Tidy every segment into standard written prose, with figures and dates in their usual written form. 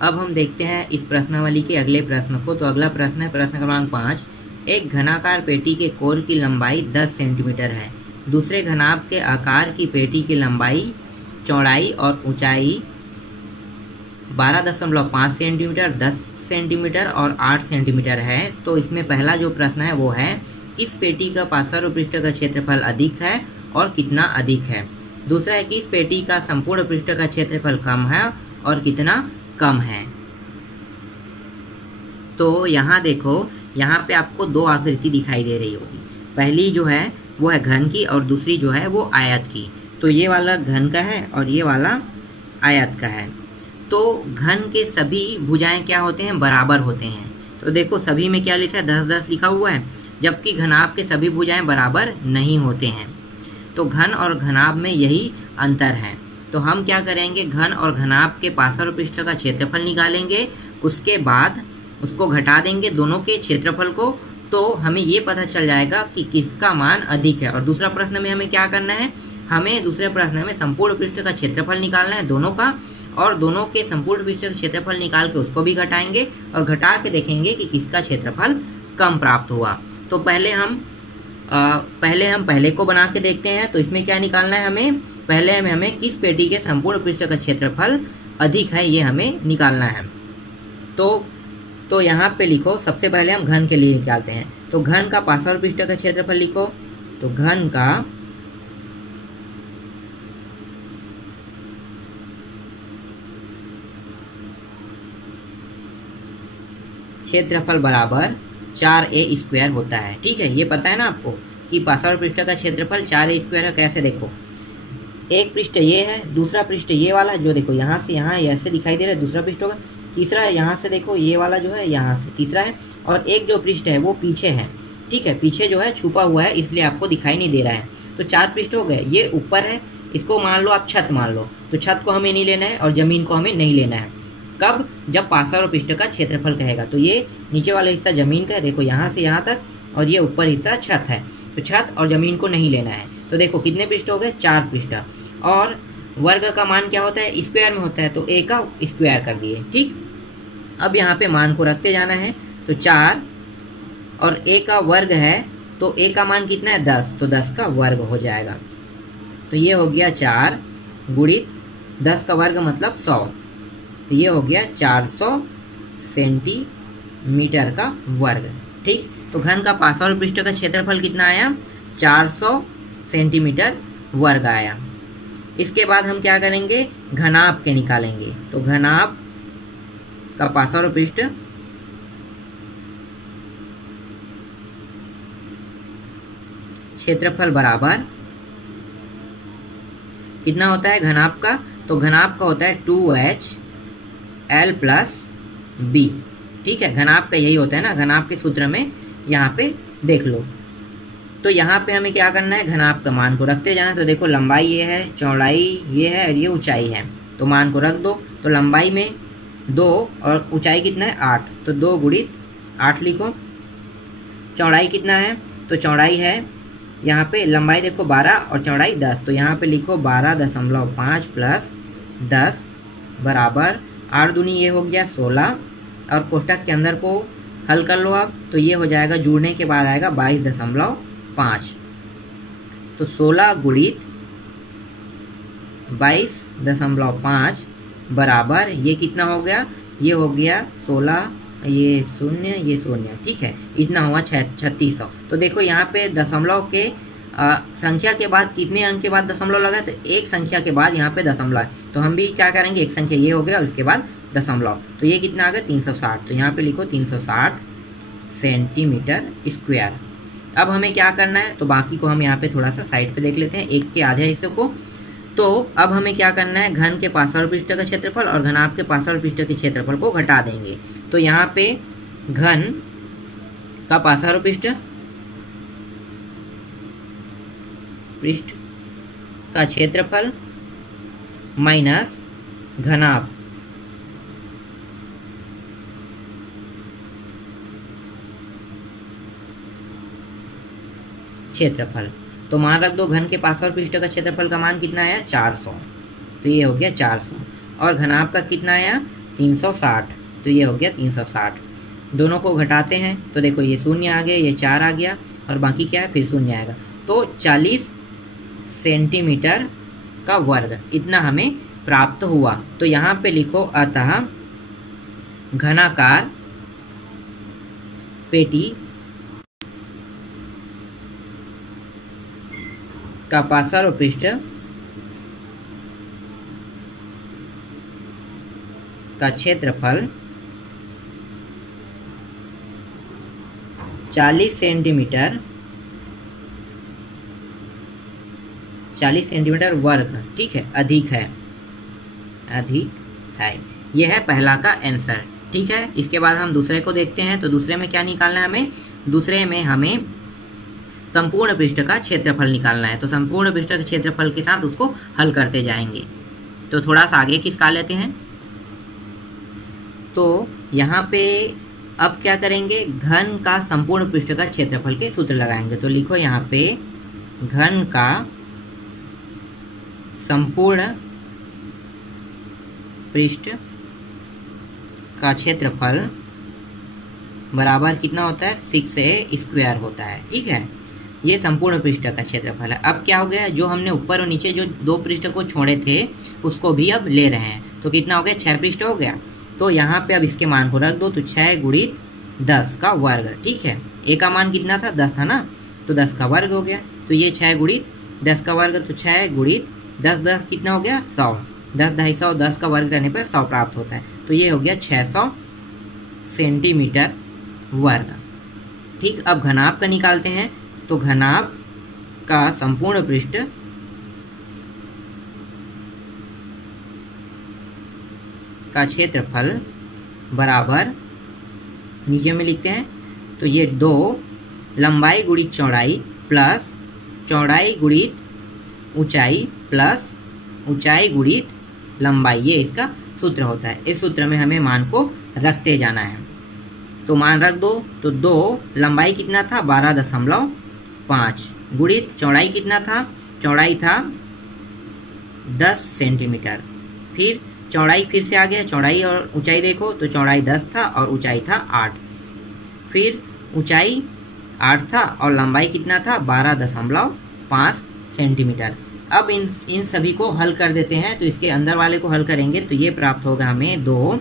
अब हम देखते हैं इस प्रश्नावली के अगले प्रश्न को। तो अगला प्रश्न है प्रश्न क्रमांक 5। एक घनाकार पेटी के कोर की लंबाई 10 सेंटीमीटर है। दूसरे घनाभ के आकार की पेटी की लंबाई, चौड़ाई और ऊंचाई 12.5 सेंटीमीटर, 10 सेंटीमीटर और 8 सेंटीमीटर है। तो इसमें पहला जो प्रश्न है वो है किस पेटी का पार्श्व पृष्ठ का क्षेत्रफल अधिक है और कितना अधिक है। दूसरा है किस पेटी का संपूर्ण पृष्ठ का क्षेत्रफल कम है और कितना कम है। तो यहाँ देखो, यहाँ पे आपको दो आकृति दिखाई दे रही होगी। पहली जो है वो है घन की और दूसरी जो है वो आयत की। तो ये वाला घन का है और ये वाला आयत का है। तो घन के सभी भुजाएं क्या होते हैं, बराबर होते हैं। तो देखो सभी में क्या लिखा है, 10-10 लिखा हुआ है, जबकि घनाभ के सभी भुजाएं बराबर नहीं होते हैं। तो घन और घनाभ में यही अंतर है। तो हम क्या करेंगे, घन और घनाभ के पार्श्व पृष्ठ का क्षेत्रफल निकालेंगे, उसके बाद उसको घटा देंगे दोनों के क्षेत्रफल को, तो हमें ये पता चल जाएगा कि किसका मान अधिक है। और दूसरा प्रश्न में हमें क्या करना है, हमें दूसरे प्रश्न में संपूर्ण पृष्ठ का क्षेत्रफल निकालना है दोनों का, और दोनों के संपूर्ण पृष्ठ का क्षेत्रफल निकाल के उसको भी घटाएंगे और घटा के देखेंगे कि किसका क्षेत्रफल कम प्राप्त हुआ। तो पहले हम पहले को बना के देखते हैं। तो इसमें क्या निकालना है हमें, पहले हमें किस पेटी के संपूर्ण पृष्ठ का क्षेत्रफल अधिक है ये हमें निकालना है। तो यहाँ पे लिखो, सबसे पहले हम घन के लिए निकालते हैं। तो घन का पार्श्व पृष्ठ का क्षेत्रफल लिखो। तो घन का क्षेत्रफल बराबर 4a² होता है। ठीक है, ये पता है ना आपको कि पार्श्व पृष्ठ का क्षेत्रफल 4a² है। कैसे देखो, एक पृष्ठ ये है, दूसरा पृष्ठ ये वाला जो देखो यहाँ से यहाँ ऐसे दिखाई दे रहा है, दूसरा पृष्ठ होगा। तीसरा यहाँ से देखो ये वाला जो है यहाँ से तीसरा है, और एक जो पृष्ठ है वो पीछे है। ठीक है, पीछे जो है छुपा हुआ है इसलिए आपको दिखाई नहीं दे रहा है। तो 4 पृष्ठ हो गए। ये ऊपर है, इसको मान लो आप छत मान लो। तो छत को हमें नहीं लेना है और जमीन को हमें नहीं लेना है। कब, जब पार्श्व पृष्ठ का क्षेत्रफल कहेगा। तो ये नीचे वाला हिस्सा जमीन का है, देखो यहाँ से यहाँ तक, और ये ऊपर हिस्सा छत है। तो छत और जमीन को नहीं लेना है। तो देखो कितने पृष्ठ हो गए, 4 पृष्ठ। और वर्ग का मान क्या होता है, स्क्वायर में होता है, तो a का स्क्वायर कर दिए। ठीक, अब यहाँ पे मान को रखते जाना है। तो 4 और a का वर्ग है, तो a का मान कितना है, 10, तो 10 का वर्ग हो जाएगा। तो ये हो गया 4 गुणित 10 का वर्ग मतलब 100। तो ये हो गया 400 सेंटीमीटर का वर्ग। ठीक, तो घन का पार्श्व पृष्ठ का क्षेत्रफल कितना आया, 400 सेंटीमीटर वर्ग आया। इसके बाद हम क्या करेंगे, घनाभ के निकालेंगे। तो घनाभ का पार्श्व पृष्ठ क्षेत्रफल बराबर कितना होता है घनाभ का, तो घनाभ का होता है 2HL + B। ठीक है, घनाभ का यही होता है ना, घनाभ के सूत्र में यहाँ पे देख लो। तो यहाँ पे हमें क्या करना है, घनाभ का मान को रखते जाना। तो देखो लंबाई ये है, चौड़ाई ये है और ये ऊंचाई है। तो मान को रख दो। तो लंबाई में 2 और ऊंचाई कितना है 8, तो 2 गुणित 8 लिखो। चौड़ाई कितना है, तो चौड़ाई है यहाँ पे, लंबाई देखो 12 और चौड़ाई 10, तो यहाँ पे लिखो 12.5 + 10 बराबर 8 दूनी ये हो गया 16, और कोष्टक के अंदर को हल कर लो आप। तो ये हो जाएगा, जुड़ने के बाद आएगा 22.5। तो 16 गुणित 22.5 बराबर ये कितना हो गया, ये हो गया 16, ये 0 ये 0। ठीक है, इतना हुआ 3600। तो देखो यहाँ पे दशमलव के संख्या के बाद कितने अंक के बाद दशमलव लगा, तो एक संख्या के बाद यहाँ पे दशमलव है। तो हम भी क्या करेंगे, एक संख्या ये हो गया और इसके बाद दशमलव। तो ये कितना आ गया 360। तो यहाँ पे लिखो 360 सेंटीमीटर स्क्वायर। अब हमें क्या करना है, तो बाकी को हम यहाँ पे थोड़ा सा साइड पे देख लेते हैं, एक के आधे हिस्से को। तो अब हमें क्या करना है, घन के पार्श्व पृष्ठ का क्षेत्रफल और घनाभ के पार्श्व पृष्ठ के क्षेत्रफल को घटा देंगे। तो यहाँ पे घन का पार्श्व पृष्ठ का क्षेत्रफल माइनस घनाभ क्षेत्रफल। तो मान रख दो, घन के पार्श्व पृष्ठ का क्षेत्रफल का मान कितना आया 400। तो ये हो गया 400, और घनाभ का कितना आया 360, तो ये हो गया 360। दोनों को घटाते हैं तो देखो ये शून्य आ गया, ये 4 आ गया और बाकी क्या है, फिर शून्य आएगा। तो 40 सेंटीमीटर का वर्ग इतना हमें प्राप्त हुआ। तो यहाँ पे लिखो, अतः घनाकार पेटी का पार्श्व पृष्ठ का क्षेत्रफल 40 सेंटीमीटर वर्ग, ठीक है, अधिक है। यह है पहला का आंसर, ठीक है। इसके बाद हम दूसरे को देखते हैं। तो दूसरे में क्या निकालना है हमें, दूसरे में हमें संपूर्ण पृष्ठ का क्षेत्रफल निकालना है। तो संपूर्ण पृष्ठ के क्षेत्रफल के साथ उसको हल करते जाएंगे। तो थोड़ा सा आगे खिसका लेते हैं। तो यहाँ पे अब क्या करेंगे, घन का संपूर्ण पृष्ठ का क्षेत्रफल के सूत्र लगाएंगे। तो लिखो यहाँ पे, घन का संपूर्ण पृष्ठ का क्षेत्रफल बराबर कितना होता है, 6a² होता है, ठीक है। ये संपूर्ण पृष्ठ का क्षेत्रफल है। अब क्या हो गया, जो हमने ऊपर और नीचे जो दो पृष्ठ को छोड़े थे उसको भी अब ले रहे हैं। तो कितना हो गया, 6 पृष्ठ हो गया। तो यहाँ पे अब इसके मान को रख दो। तो 6 गुणित 10 का वर्ग, ठीक है। ए का मान कितना था, 10 था ना, तो 10 का वर्ग हो गया। तो ये 6 गुणित 10 का वर्ग, तो 6 गुणित 10 कितना हो गया, 100। 10 250, 10 का वर्ग करने पर 100 प्राप्त होता है। तो ये हो गया 600 सेंटीमीटर वर्ग, ठीक। अब घनाभ का निकालते हैं। तो घनाभ का संपूर्ण पृष्ठ का क्षेत्रफल बराबर, नीचे में लिखते हैं। तो ये 2 लंबाई गुणित चौड़ाई प्लस चौड़ाई गुणित ऊंचाई प्लस ऊंचाई गुणित लंबाई, ये इसका सूत्र होता है। इस सूत्र में हमें मान को रखते जाना है। तो मान रख दो। तो 2 लंबाई कितना था, 12.5 गुणित चौड़ाई कितना था, चौड़ाई था 10 सेंटीमीटर। फिर चौड़ाई फिर से आ गया, चौड़ाई और ऊंचाई देखो, तो चौड़ाई 10 था और ऊंचाई था 8। फिर ऊंचाई 8 था और लंबाई कितना था, 12.5 सेंटीमीटर। अब इन सभी को हल कर देते हैं। तो इसके अंदर वाले को हल करेंगे तो ये प्राप्त होगा हमें 2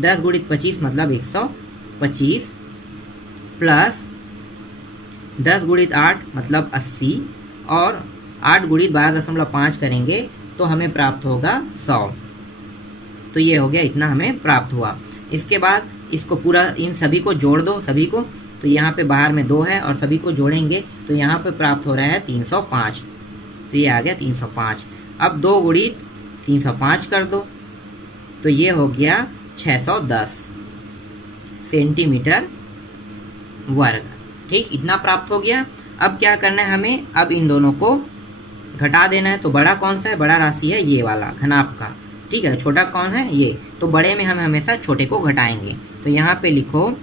10 गुणित 25 मतलब 125 प्लस 10 गुणित 8 मतलब 80 और 8 गुणित 12.5 करेंगे तो हमें प्राप्त होगा 100। तो ये हो गया, इतना हमें प्राप्त हुआ। इसके बाद इसको पूरा इन सभी को जोड़ दो, सभी को। तो यहाँ पे बाहर में 2 है और सभी को जोड़ेंगे तो यहाँ पे प्राप्त हो रहा है 305। तो ये आ गया 305। अब 2 गुणित 305 कर दो तो ये हो गया 610 सेंटीमीटर वर्ग, ठीक। इतना प्राप्त हो गया। अब क्या करना है हमें, अब इन दोनों को घटा देना है। तो बड़ा कौन सा है, बड़ा राशि है ये वाला घनाभ का, ठीक है। छोटा कौन है, ये। तो बड़े में हम हमेशा छोटे को घटाएंगे। तो यहाँ पे लिखो,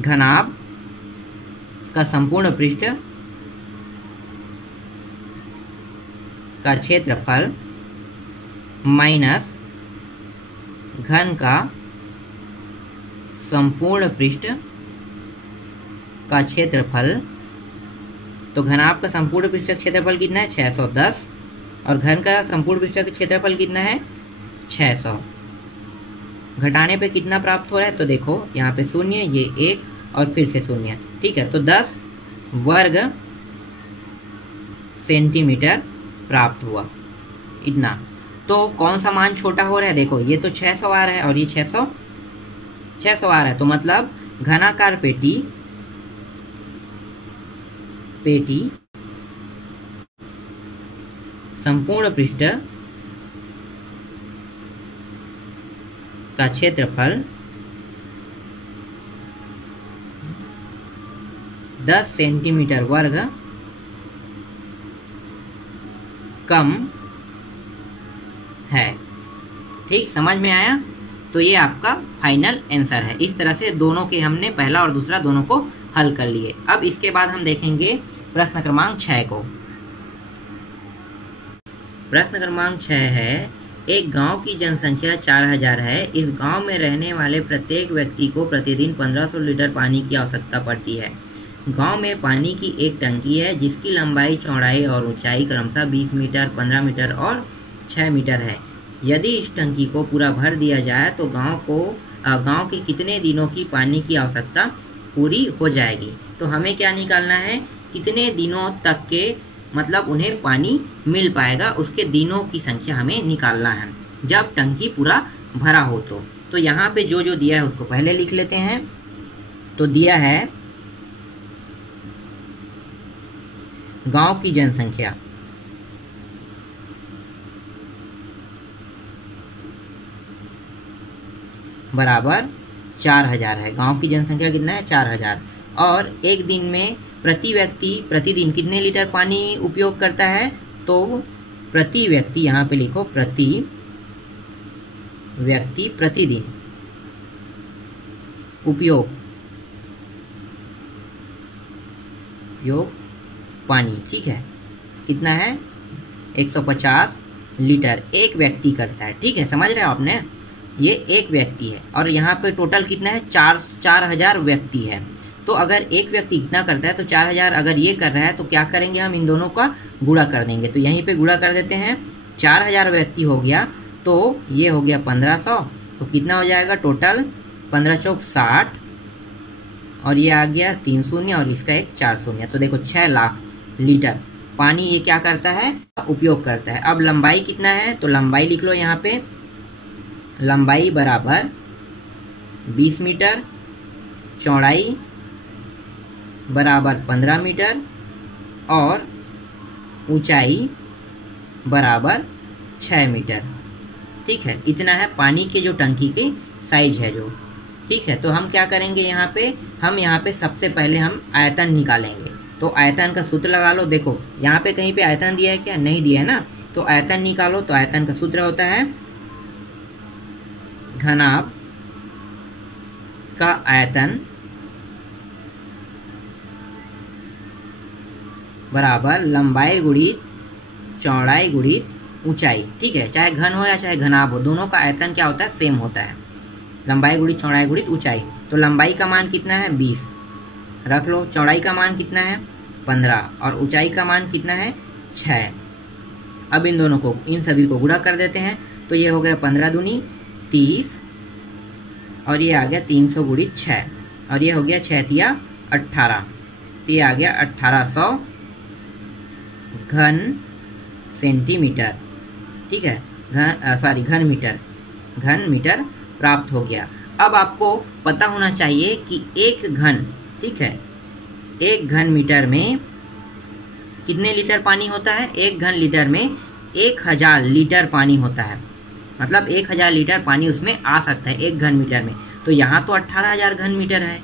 घनाभ का संपूर्ण पृष्ठ का क्षेत्रफल माइनस घन का संपूर्ण पृष्ठ का क्षेत्रफल। तो घनाभ का संपूर्ण पृष्ठ का क्षेत्रफल कितना है, 610 और घन का संपूर्ण पृष्ठ का क्षेत्रफल कितना है, 600। घटाने पे कितना प्राप्त हो रहा है, तो देखो यहाँ पे 0, ये 1 और फिर से 0, ठीक है। तो 10 वर्ग सेंटीमीटर प्राप्त हुआ, इतना। तो कौन सा मान छोटा हो रहा है, देखो ये तो 600 आ रहा है और ये 600 आ रहा है। तो मतलब घनाकार पेटी संपूर्ण पृष्ठ का क्षेत्रफल 10 सेंटीमीटर वर्ग कम है, ठीक। समझ में आया। तो ये आपका फाइनल आंसर है। इस तरह से दोनों के हमने पहला और दूसरा दोनों को हल कर लिए। अब इसके बाद हम देखेंगे प्रश्न क्रमांक 6 को। प्रश्न क्रमांक 6 है, एक गांव की जनसंख्या 4000 है। इस गांव में रहने वाले प्रत्येक व्यक्ति को प्रतिदिन 1500 लीटर पानी की आवश्यकता पड़ती है। गांव में पानी की एक टंकी है जिसकी लंबाई, चौड़ाई और ऊंचाई क्रमशः 20 मीटर, 15 मीटर और 6 मीटर है। यदि इस टंकी को पूरा भर दिया जाए तो गांव के कितने दिनों की पानी की आवश्यकता पूरी हो जाएगी। तो हमें क्या निकालना है, कितने दिनों तक के मतलब उन्हें पानी मिल पाएगा, उसके दिनों की संख्या हमें निकालना है जब टंकी पूरा भरा हो। तो यहाँ पे जो जो दिया है उसको पहले लिख लेते हैं। तो दिया है गांव की जनसंख्या बराबर 4000 है। गांव की जनसंख्या कितना है, 4000। और एक दिन में प्रति व्यक्ति प्रतिदिन कितने लीटर पानी उपयोग करता है, तो प्रति व्यक्ति यहाँ पे लिखो, प्रति व्यक्ति प्रतिदिन उपयोग पानी, ठीक है, कितना है 150 लीटर एक व्यक्ति करता है। ठीक है, समझ रहे हो आपने, ये एक व्यक्ति है और यहाँ पे टोटल कितना है 4000 व्यक्ति है। तो अगर एक व्यक्ति इतना करता है तो 4000 अगर ये कर रहा है तो क्या करेंगे, हम इन दोनों का गुणा कर देंगे। तो यहीं पे गुणा कर देते हैं, 4000 व्यक्ति हो गया तो ये हो गया 1500, तो कितना हो जाएगा टोटल 15 चौक 60 और ये आ गया 3 शून्य और इसका एक 4 शून्य। तो देखो 6 लाख लीटर पानी ये क्या करता है, उपयोग करता है। अब लंबाई कितना है, तो लंबाई लिख लो यहाँ पे, लंबाई बराबर 20 मीटर, चौड़ाई बराबर 15 मीटर और ऊंचाई बराबर 6 मीटर। ठीक है, इतना है पानी के जो टंकी की साइज है जो। ठीक है, तो हम क्या करेंगे यहाँ पे सबसे पहले हम आयतन निकालेंगे। तो आयतन का सूत्र लगा लो। देखो यहाँ पे कहीं पे आयतन दिया है क्या, नहीं दिया है ना, तो आयतन निकालो। तो आयतन का सूत्र होता है घनाभ का आयतन बराबर लंबाई गुणित चौड़ाई गुणित ऊंचाई। ठीक है, चाहे घन हो या चाहे घनाभ हो, दोनों का आयतन क्या होता है, सेम होता है, लंबाई गुणित चौड़ाई गुणित ऊंचाई। तो लंबाई का मान कितना है 20 रख लो, चौड़ाई का मान कितना है 15 और ऊंचाई का मान कितना है 6। अब इन सभी को गुणा कर देते हैं। तो ये हो गया 15 दूनी 30 और ये आ गया 300 गुणित 6 और ये हो गया 6 तिया 18, तो ये आ गया 1800 घन सेंटीमीटर। ठीक है, घन मीटर प्राप्त हो गया। अब आपको पता होना चाहिए कि एक घन, ठीक है, एक घन मीटर में कितने लीटर पानी होता है। एक घन लीटर में 1000 लीटर पानी होता है, मतलब 1000 लीटर पानी उसमें आ सकता है एक घन मीटर में। तो यहाँ तो 18000 घन मीटर है,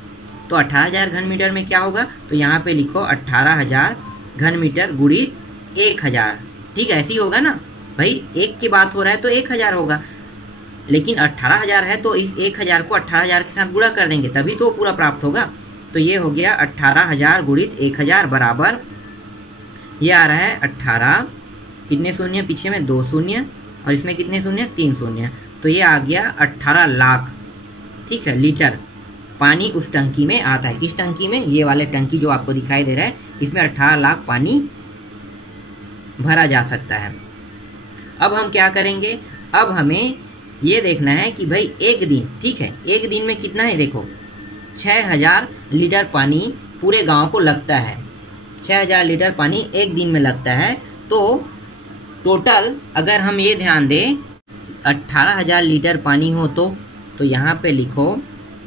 तो 18000 घन मीटर में क्या होगा, तो यहाँ पे लिखो 18000 घन मीटर गुणित 1000। ठीक है, ऐसे ही होगा ना भाई, एक की बात हो रहा है तो 1000 होगा, लेकिन 18000 है तो इस 1000 को 18000 के साथ गुणा कर देंगे तभी तो पूरा प्राप्त होगा। तो ये हो गया 18000 गुणित 1000 बराबर, ये आ रहा है 18, कितने शून्य पीछे में 2 शून्य और इसमें कितने शून्य 3 शून्य, तो ये आ गया 18 लाख। ठीक है, लीटर पानी उस टंकी में आता है। किस टंकी में, ये वाले टंकी जो आपको दिखाई दे रहा है, इसमें 18 लाख पानी भरा जा सकता है। अब हम क्या करेंगे, अब हमें ये देखना है कि भाई एक दिन, ठीक है, एक दिन में कितना है, देखो 6000 लीटर पानी पूरे गांव को लगता है। 6000 लीटर पानी एक दिन में लगता है। तो टोटल अगर हम ये ध्यान दें 18000 लीटर पानी हो तो यहाँ पे लिखो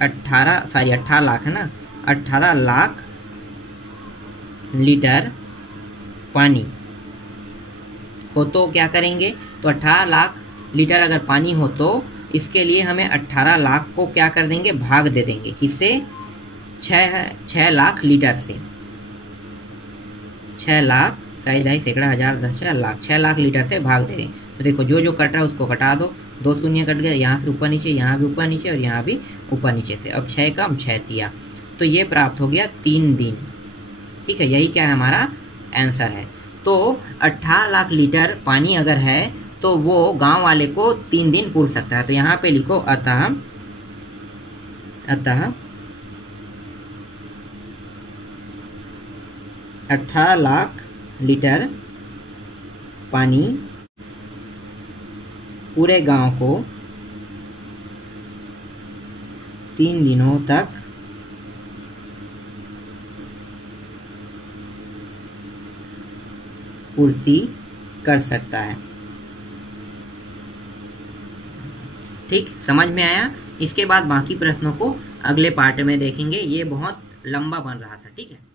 18 लाख है ना, 18 लाख लीटर पानी हो तो क्या करेंगे, तो 18 लाख लीटर अगर पानी हो तो इसके लिए हमें 18 लाख को क्या कर देंगे, भाग दे देंगे, किससे, 6 लाख लीटर से। 6 लाख का इधर सैकड़ा हजार 10 लाख, 6 लाख लीटर से भाग दे देंगे। तो देखो जो जो कट रहा है उसको कटा दो, 2 शून्य कट गया, यहाँ से ऊपर नीचे, यहाँ भी ऊपर नीचे और यहाँ भी ऊपर नीचे से। अब 6 कम 6 तिया, तो ये प्राप्त हो गया 3 दिन। ठीक है, यही क्या है हमारा आंसर है। तो 18 लाख लीटर पानी अगर है तो वो गांव वाले को 3 दिन पूर सकता है। तो यहाँ पे लिखो अतः 18 लाख लीटर पानी पूरे गांव को 3 दिनों तक पूर्ति कर सकता है। ठीक, समझ में आया? इसके बाद बाकी प्रश्नों को अगले पार्ट में देखेंगे। ये बहुत लंबा बन रहा था। ठीक है।